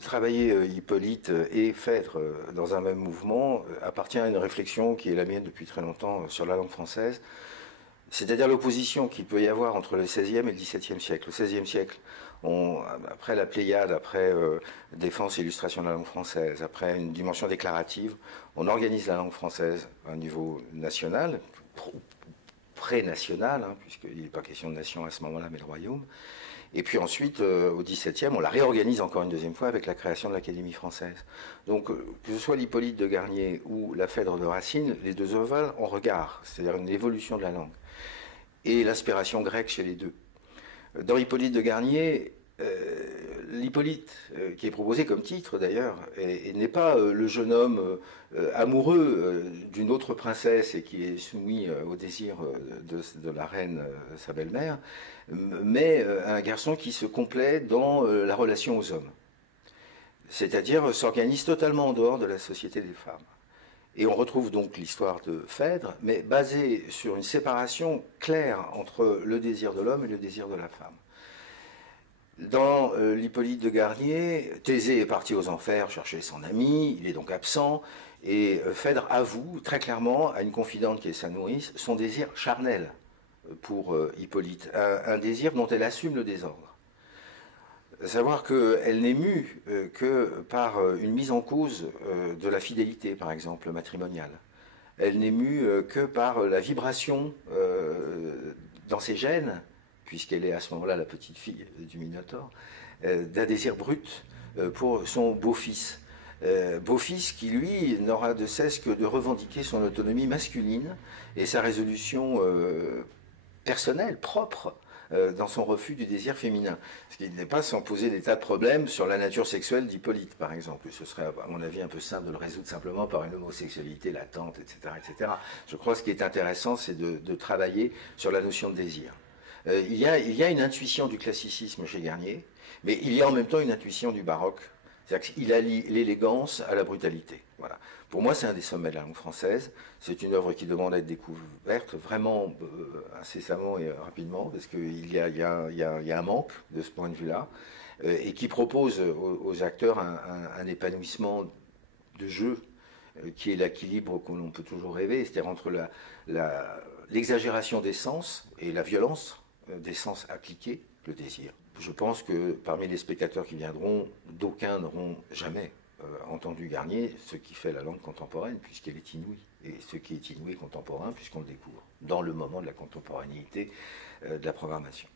travailler Hippolyte et Phèdre dans un même mouvement appartient à une réflexion qui est la mienne depuis très longtemps sur la langue française, c'est-à-dire l'opposition qu'il peut y avoir entre le XVIe et le XVIIe siècle. Au XVIe siècle, après la Pléiade, après défense et illustration de la langue française, après une dimension déclarative, on organise la langue française à un niveau national, pré-national, hein, puisqu'il n'est pas question de nation à ce moment-là, mais de royaume. Et puis ensuite, au XVIIe, on la réorganise encore une deuxième fois avec la création de l'Académie française. Donc, que ce soit l'Hippolyte de Garnier ou la Phèdre de Racine, les deux œuvres ont regard, c'est-à-dire une évolution de la langue. Et l'inspiration grecque chez les deux. Dans Hippolyte de Garnier, l'Hippolyte, qui est proposé comme titre d'ailleurs, n'est pas le jeune homme amoureux d'une autre princesse et qui est soumis au désir de la reine, sa belle-mère, mais un garçon qui se complaît dans la relation aux hommes. C'est-à-dire s'organise totalement en dehors de la société des femmes. Et on retrouve donc l'histoire de Phèdre, mais basée sur une séparation claire entre le désir de l'homme et le désir de la femme. Dans l'Hippolyte de Garnier, Thésée est parti aux enfers chercher son ami, il est donc absent, et Phèdre avoue très clairement à une confidente qui est sa nourrice son désir charnel pour Hippolyte, un désir dont elle assume le désordre. Savoir qu'elle n'est mue que par une mise en cause de la fidélité, par exemple, matrimoniale. Elle n'est mue que par la vibration dans ses gènes, puisqu'elle est à ce moment-là la petite fille du Minotaure, d'un désir brut pour son beau-fils. Beau-fils qui, lui, n'aura de cesse que de revendiquer son autonomie masculine et sa résolution personnelle, propre, dans son refus du désir féminin. Ce qui n'est pas sans poser des tas de problèmes sur la nature sexuelle d'Hippolyte, par exemple. Ce serait, à mon avis, un peu simple de le résoudre simplement par une homosexualité latente, etc. etc. Je crois que ce qui est intéressant, c'est de travailler sur la notion de désir. Il y a une intuition du classicisme chez Garnier, mais il y a en même temps une intuition du baroque. C'est-à-dire qu'il allie l'élégance à la brutalité. Voilà. Pour moi, c'est un des sommets de la langue française. C'est une œuvre qui demande à être découverte vraiment incessamment et rapidement, parce qu'il y a un manque de ce point de vue-là, et qui propose aux acteurs un épanouissement de jeu qui est l'équilibre que l'on peut toujours rêver, c'est-à-dire entre l'exagération des sens et la violence des sens appliqués, le désir. Je pense que parmi les spectateurs qui viendront, d'aucuns n'auront jamais entendu Garnier, ce qui fait la langue contemporaine, puisqu'elle est inouïe. Et ce qui est inouï contemporain, puisqu'on le découvre dans le moment de la contemporanéité de la programmation.